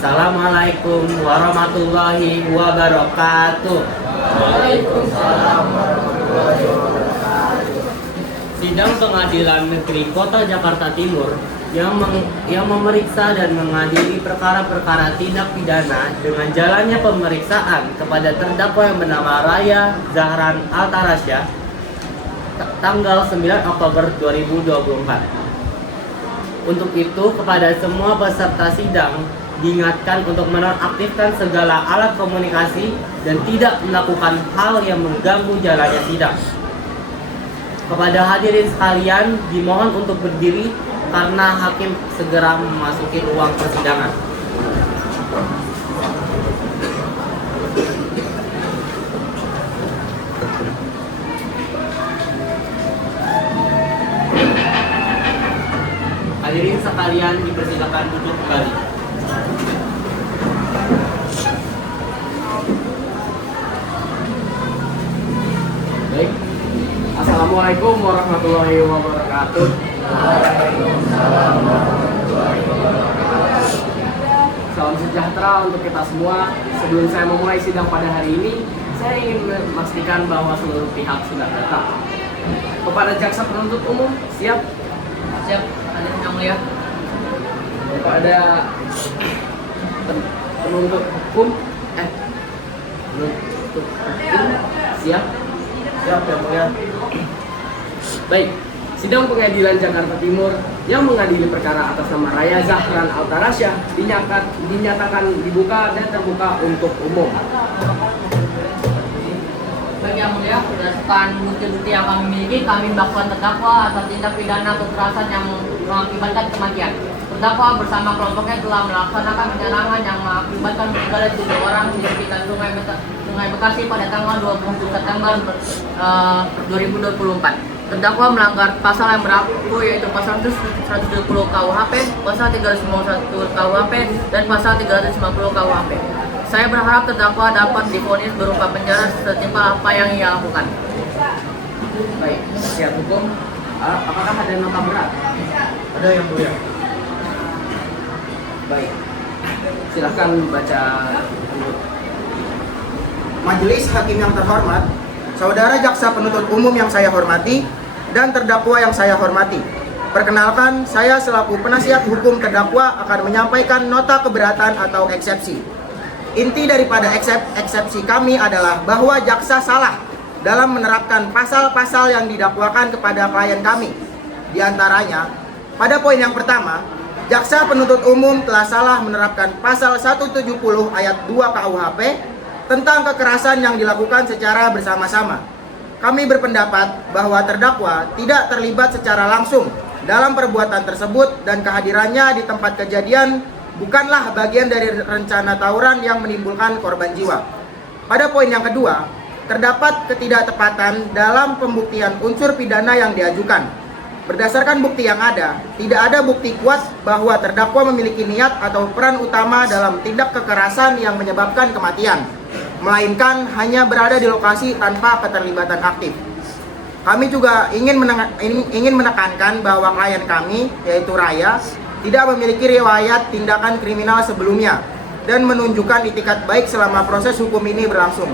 Assalamualaikum warahmatullahi wabarakatuh. Waalaikumsalam warahmatullahi wabarakatuh. Sidang Pengadilan Negeri Kota Jakarta Timur yang memeriksa dan mengadili perkara-perkara tindak pidana dengan jalannya pemeriksaan kepada terdakwa yang bernama Raya Zahran Altarasya tanggal 9 Oktober 2024. Untuk itu, kepada semua peserta sidang diingatkan untuk menonaktifkan segala alat komunikasi dan tidak melakukan hal yang mengganggu jalannya sidang. Kepada hadirin sekalian, dimohon untuk berdiri karena hakim segera memasuki ruang persidangan. Hadirin sekalian dipersilakan duduk kembali. Baik. Assalamualaikum warahmatullahi wabarakatuh. Waalaikumsalam warahmatullahi wabarakatuh. Salam sejahtera untuk kita semua. Sebelum saya memulai sidang pada hari ini, saya ingin memastikan bahwa seluruh pihak sudah datang. Kepada jaksa penuntut umum, siap? Siap, hadirin yang mulia. Kepada penuntut hukum, siap? Siap, yang mulia. Baik, sidang pengadilan Jakarta Timur yang mengadili perkara atas nama Raya Zahran Altarasya dinyatakan dibuka dan terbuka untuk umum. Baik yang mulia, berdasarkan bukti-bukti yang kami miliki, kami melakukan terdakwa atas tindak pidana kekerasan yang mengakibatkan kematian. Terdakwa bersama kelompoknya telah melaksanakan penyerangan yang mengakibatkan meninggal 7 orang di sekitar Sungai Bekasi pada tanggal 20 September 2024. Terdakwa melanggar pasal yang berlaku yaitu pasal 170 KUHP, pasal 351 KUHP, dan pasal 350 KUHP. Saya berharap terdakwa dapat divonis berupa penjara setimpal apa yang ia lakukan. Baik, siap hukum. Apakah ada nota berat? Ada yang mulia. Baik, silahkan baca. Majelis Hakim yang terhormat, Saudara Jaksa Penuntut Umum yang saya hormati, dan terdakwa yang saya hormati. Perkenalkan, saya selaku penasihat hukum terdakwa akan menyampaikan nota keberatan atau eksepsi. Inti daripada eksepsi kami adalah bahwa jaksa salah dalam menerapkan pasal-pasal yang didakwakan kepada klien kami. Di antaranya, pada poin yang pertama, jaksa penuntut umum telah salah menerapkan pasal 170 ayat 2 KUHP tentang kekerasan yang dilakukan secara bersama-sama. Kami berpendapat bahwa terdakwa tidak terlibat secara langsung dalam perbuatan tersebut dan kehadirannya di tempat kejadian bukanlah bagian dari rencana tawuran yang menimbulkan korban jiwa. Pada poin yang kedua, terdapat ketidaktepatan dalam pembuktian unsur pidana yang diajukan. Berdasarkan bukti yang ada, tidak ada bukti kuat bahwa terdakwa memiliki niat atau peran utama dalam tindak kekerasan yang menyebabkan kematian, melainkan hanya berada di lokasi tanpa keterlibatan aktif. Kami juga ingin menekankan bahwa klien kami, yaitu Raya, tidak memiliki riwayat tindakan kriminal sebelumnya dan menunjukkan itikat baik selama proses hukum ini berlangsung.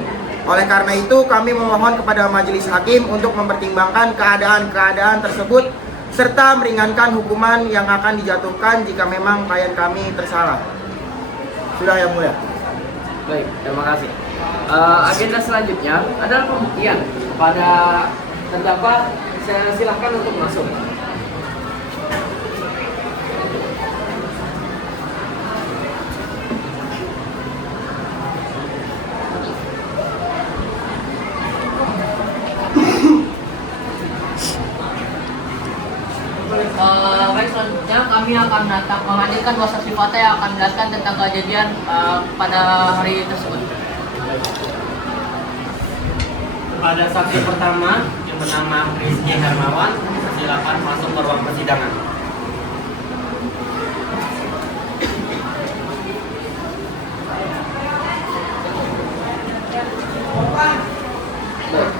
Oleh karena itu, kami memohon kepada majelis hakim untuk mempertimbangkan keadaan-keadaan tersebut serta meringankan hukuman yang akan dijatuhkan jika memang klien kami tersalah. Sudah yang mulia. Baik, terima kasih. Agenda selanjutnya adalah pembuktian kepada terdakwa. Saya silahkan untuk masuk. selanjutnya kami akan menghadirkan dua saksi fakta yang akan menjelaskan tentang kejadian pada hari tersebut. Pada saksi pertama yang bernama Rizky Hermawan, silakan masuk ke ruang persidangan. Baik.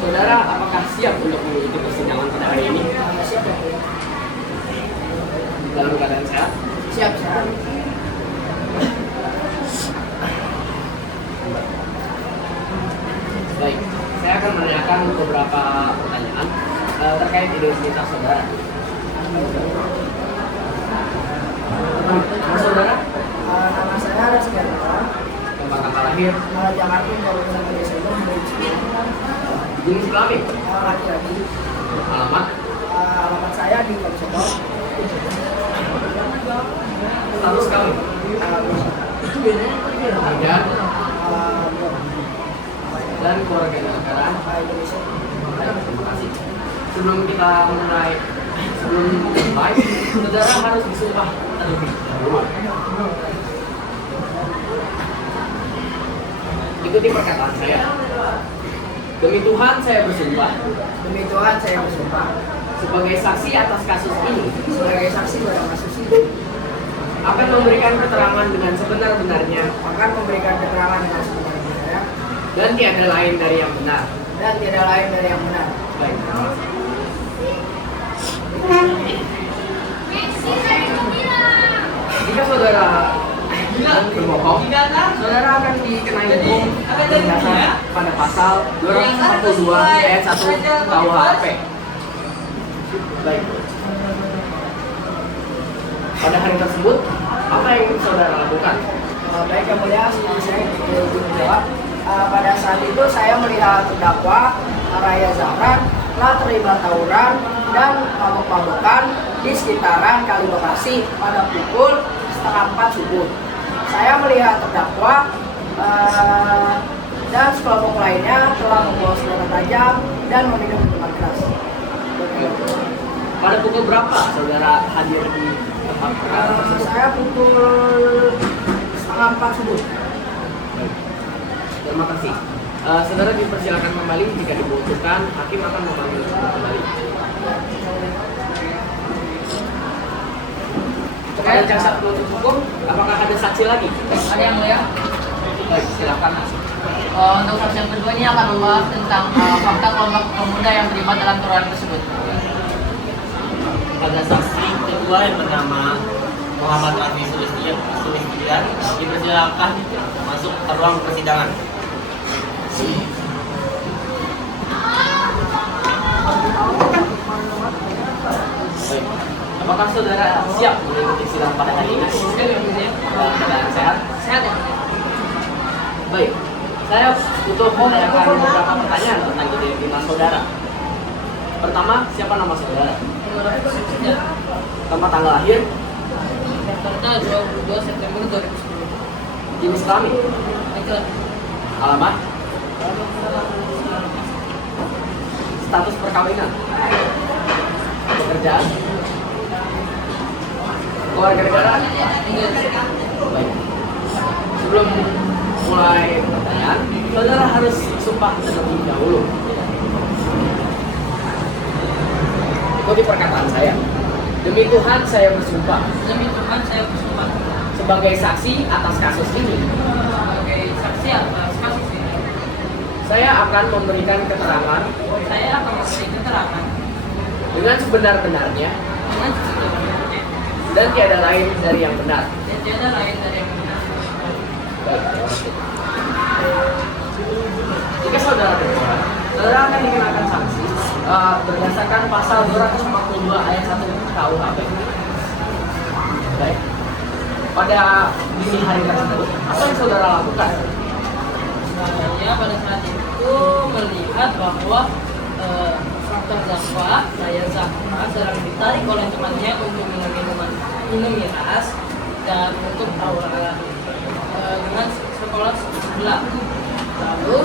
Saudara, apakah siap untuk mengikuti persidangan pada hari ini? Siap ya? Dalam keadaan sehat? Siap, siap. Baik, saya akan menanyakan beberapa pertanyaan terkait identitas saudara. Nama saudara? Nama saya Rizky Hermawan. Tempat tanggal lahir? Jakarta, Kabupaten Desember 2009. Jenis kelamin? Laki-laki. Alamat? Alamat saya di Kalijodo. Status kawin? Pekerjaan? Dan keluarga negaraan? Indonesia. Baik, terima kasih. Sebelum mulai, saudara harus disumpah terlebih dahulu. Ikuti perkataan saya. Demi Tuhan saya bersumpah Demi Tuhan saya bersumpah sebagai saksi atas kasus ini sebagai saksi dalam kasus ini akan memberikan keterangan dengan sebenar-benarnya akan memberikan keterangan dengan sebenar-benarnya dan tiada lain dari yang benar. dan tidak lain dari yang benar. Baik, terima kasih. Jika saudara berbohong, saudara akan dikenai hukum berdasar pada pasal 242 ayat 1 KUHP. Baik. Pada hari tersebut, apa yang saudara lakukan? Baik yang mulia, seperti saya izin menjawab. Pada saat itu saya melihat terdakwa Raya Zahran telah terlibat tawuran dan mabuk-mabukan di sekitaran Kali Bekasi pada pukul 3:30 subuh. Saya melihat terdakwa dan sekelompok lainnya telah membawa senjata tajam dan meminum minuman keras. Pada pukul berapa saudara hadir di tempat perkara tersebut? Saya pukul 3:30 subuh. Baik. Terima kasih. Saudara dipersilakan kembali jika dibutuhkan, hakim akan memanggil saudara kembali. Kepada jaksa penuntut hukum, apakah ada saksi lagi? Ada yang mulia? Baik, silakan. Untuk saksi yang kedua ini akan membahas tentang fakta kelompok pemuda yang terlibat dalam tawuran tersebut. Pada saksi kedua yang bernama Muhammad Rafi Sulistian, dipersilakan masuk ke ruang persidangan. Baik. Apakah saudara siap mengikuti sidang pada hari ini? Dalam keadaan sehat? Sehat ya? Baik. Saya butuh menanyakan beberapa pertanyaan tentang identitas saudara. Pertama, siapa nama saudara? Tempat tanggal lahir? Jakarta 22 September 2010. Jenis kelamin? Laki-laki. Alamat? Status perkawinan? Pekerjaan? Keluarga negaraan? Baik. Sebelum mulai pertanyaan, saudara harus sumpah terlebih dahulu. Ikuti perkataan saya. Demi Tuhan saya bersumpah Demi Tuhan saya bersumpah sebagai saksi atas kasus ini, sebagai saksi atas kasus ini. saya akan memberikan keterangan Saya akan memberi keterangan dengan sebenar-benarnya dengan sebenarnya dan tiada lain dari yang benar. dan tiada lain dari yang benar. Baik, terima kasih. Jika saudara berbohong, saudara akan dikenakan sanksi berdasarkan pasal 242 ayat 1 KUHP. Baik. Pada dini hari tersebut, apa yang saudara lakukan? Saya pada saat itu melihat bahwa terdakwa saya Zahra sedang ditarik oleh temannya untuk minum miras dan untuk tawuran dengan sekolah sebelah. Lalu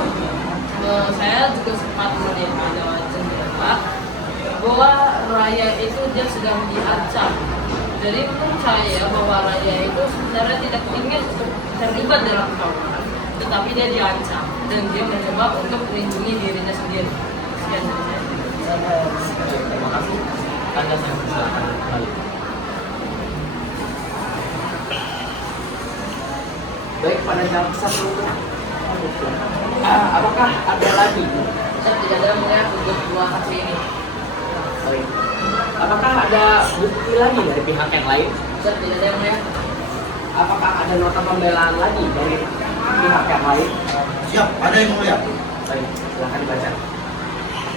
saya juga sempat melihat lewat jendela bahwa Raya itu dia sedang diancam Jadi menurut saya bahwa Raya itu sebenarnya tidak ingin untuk terlibat dalam tawuran, tetapi dia diancam dan dia mencoba untuk melindungi dirinya sendiri. Sekian dari saya. Terima kasih. Anda saya persilakan kembali. Baik, pada jaksa penuntut, apakah ada lagi? Saya tidak ada melihat untuk dua saksi ini. Baik. Apakah ada bukti lagi dari pihak yang lain? Saya tidak ada melihat. Apakah ada nota pembelaan lagi dari pihak yang lain? Siap, ada yang mulia. Baik, silakan dibaca.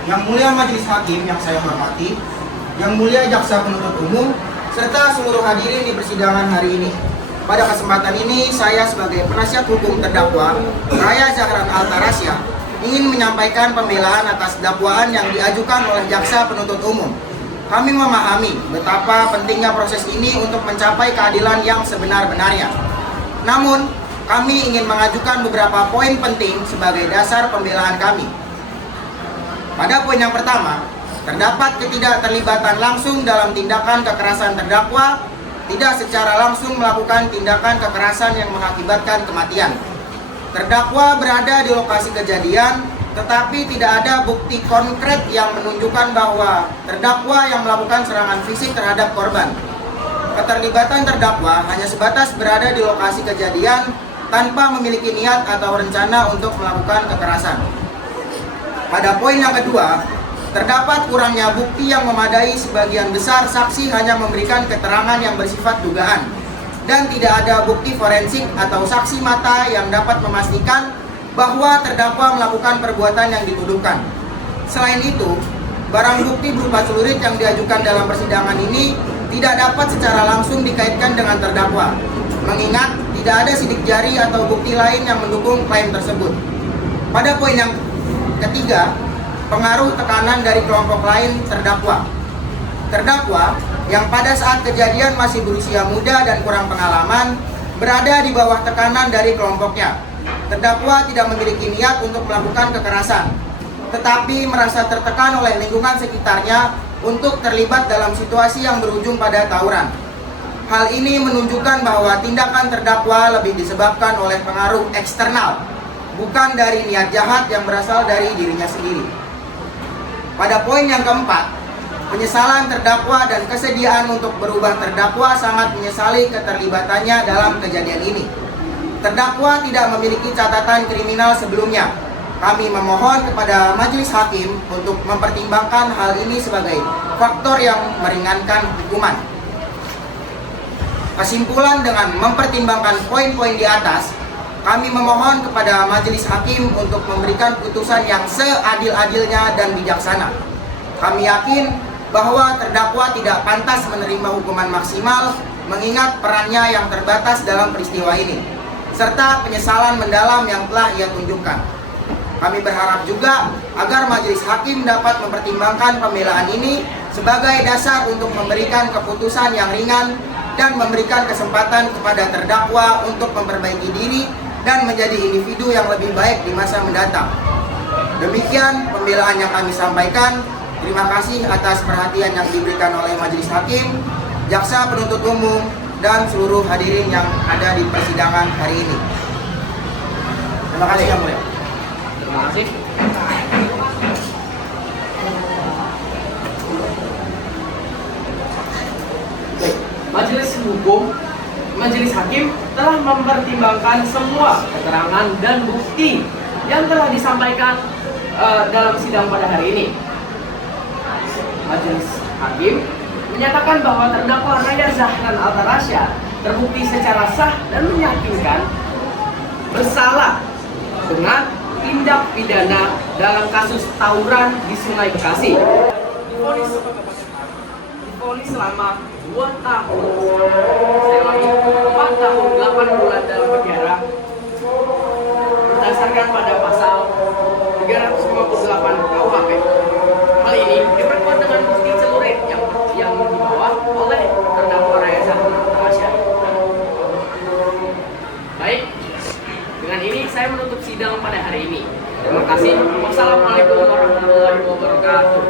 Yang mulia majelis hakim yang saya hormati, yang mulia jaksa penuntut umum, serta seluruh hadirin di persidangan hari ini. Pada kesempatan ini, saya sebagai penasihat hukum terdakwa Raya Zahran Altarasya ingin menyampaikan pembelaan atas dakwaan yang diajukan oleh jaksa penuntut umum. Kami memahami betapa pentingnya proses ini untuk mencapai keadilan yang sebenar-benarnya. Namun, kami ingin mengajukan beberapa poin penting sebagai dasar pembelaan kami. Pada poin yang pertama, terdapat ketidakterlibatan langsung dalam tindakan kekerasan terdakwa, tidak secara langsung melakukan tindakan kekerasan yang mengakibatkan kematian. Terdakwa berada di lokasi kejadian, tetapi tidak ada bukti konkret yang menunjukkan bahwa terdakwa yang melakukan serangan fisik terhadap korban. Keterlibatan terdakwa hanya sebatas berada di lokasi kejadian tanpa memiliki niat atau rencana untuk melakukan kekerasan. Pada poin yang kedua, terdapat kurangnya bukti yang memadai. Sebagian besar saksi hanya memberikan keterangan yang bersifat dugaan dan tidak ada bukti forensik atau saksi mata yang dapat memastikan bahwa terdakwa melakukan perbuatan yang dituduhkan. Selain itu, barang bukti berupa celurit yang diajukan dalam persidangan ini tidak dapat secara langsung dikaitkan dengan terdakwa, mengingat tidak ada sidik jari atau bukti lain yang mendukung klaim tersebut. Pada poin yang ketiga, pengaruh tekanan dari kelompok lain terdakwa. Terdakwa yang pada saat kejadian masih berusia muda dan kurang pengalaman berada di bawah tekanan dari kelompoknya. Terdakwa tidak memiliki niat untuk melakukan kekerasan, tetapi merasa tertekan oleh lingkungan sekitarnya untuk terlibat dalam situasi yang berujung pada tawuran. Hal ini menunjukkan bahwa tindakan terdakwa lebih disebabkan oleh pengaruh eksternal, bukan dari niat jahat yang berasal dari dirinya sendiri. Pada poin yang keempat, penyesalan terdakwa dan kesediaan untuk berubah terdakwa sangat menyesali keterlibatannya dalam kejadian ini. Terdakwa tidak memiliki catatan kriminal sebelumnya. Kami memohon kepada majelis hakim untuk mempertimbangkan hal ini sebagai faktor yang meringankan hukuman. Kesimpulan, dengan mempertimbangkan poin-poin di atas, kami memohon kepada majelis hakim untuk memberikan putusan yang seadil-adilnya dan bijaksana. Kami yakin bahwa terdakwa tidak pantas menerima hukuman maksimal mengingat perannya yang terbatas dalam peristiwa ini, serta penyesalan mendalam yang telah ia tunjukkan. Kami berharap juga agar majelis hakim dapat mempertimbangkan pembelaan ini sebagai dasar untuk memberikan keputusan yang ringan dan memberikan kesempatan kepada terdakwa untuk memperbaiki diri dan menjadi individu yang lebih baik di masa mendatang. Demikian pembelaan yang kami sampaikan. Terima kasih atas perhatian yang diberikan oleh majelis hakim, jaksa penuntut umum, dan seluruh hadirin yang ada di persidangan hari ini. Terima kasih yang mulia. Terima kasih. Baik, majelis hakim telah mempertimbangkan semua keterangan dan bukti yang telah disampaikan dalam sidang pada hari ini. Majelis hakim menyatakan bahwa terdakwa Raya Zahran Altarasya terbukti secara sah dan meyakinkan bersalah dengan tindak pidana dalam kasus tawuran di Sungai Bekasi. Divonis selama 2 tahun, saya ulangi, 4 tahun 8 bulan dalam penjara berdasarkan pada pasal 358 KUHP. Hal ini diperkuat dengan bukti celurit yang dibawa oleh terdakwa Raya Zahran Altarasya. Baik, dengan ini saya menutup sidang pada hari ini. Terima kasih. Wassalamualaikum warahmatullahi wabarakatuh.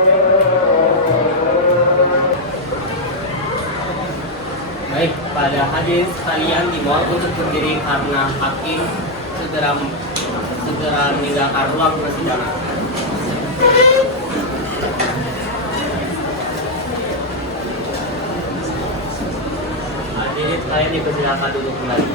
kepada hadirin sekalian dimohon untuk berdiri karena hakim segera meninggalkan ruang persidangan. Hadirin sekalian dipersilakan duduk kembali.